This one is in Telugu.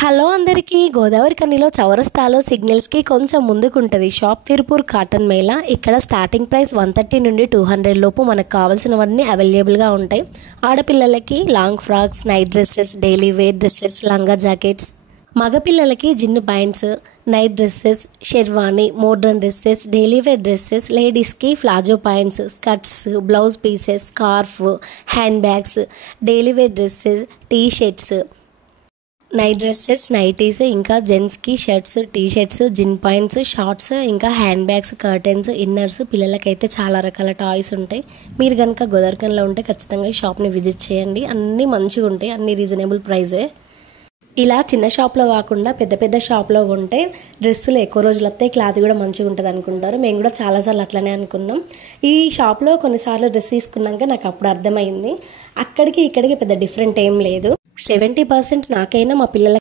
హలో అందరికీ. గోదావరి కనిలో చౌరస్తాలో సిగ్నల్స్కి కొంచెం ముందుకుంటుంది షాప్ తిరుపూర్ కాటన్ మేళా. ఇక్కడ స్టార్టింగ్ ప్రైస్ 130 నుండి 200 లోపు మనకు కావాల్సినవన్నీ అవైలబుల్గా ఉంటాయి. ఆడపిల్లలకి long frocks, night dresses, daily wear dresses, లంగా జాకెట్స్, మగపిల్లలకి jeans pants, night dresses, sherwani, modern dresses, daily wear dresses, లేడీస్కి palazzo pants, skirts, blouse pieces, scarf, hand bags, daily wear dresses, T shirts, night dresses, nighties, ఇంకా జెంట్స్కి shirts, T shirts, jeans pants, shorts, ఇంకా హ్యాండ్ బ్యాగ్స్, కర్టెన్స్, ఇన్నర్స్, పిల్లలకైతే చాలా రకాల టాయ్స్ ఉంటాయి. మీరు కనుక గోదావరిఖనిలో ఉంటే ఖచ్చితంగా ఈ షాప్ని విజిట్ చేయండి. అన్నీ మంచిగా ఉంటాయి, అన్ని రీజనబుల్ ప్రైజే. ఇలా చిన్న షాప్లో కాకుండా పెద్ద పెద్ద షాప్లో కొంటే డ్రెస్సులు ఎక్కువ రోజులు వస్తాయి, క్లాత్ కూడా మంచిగా ఉంటుంది అనుకుంటారు. మేము కూడా చాలాసార్లు అట్లనే అనుకున్నాం. ఈ షాప్లో కొన్నిసార్లు డ్రెస్ తీసుకున్నాక నాకు అప్పుడు అర్థమైంది, అక్కడికి ఇక్కడికి పెద్ద డిఫరెంట్ ఏం లేదు. 70% నాకైనా మా పిల్లలకి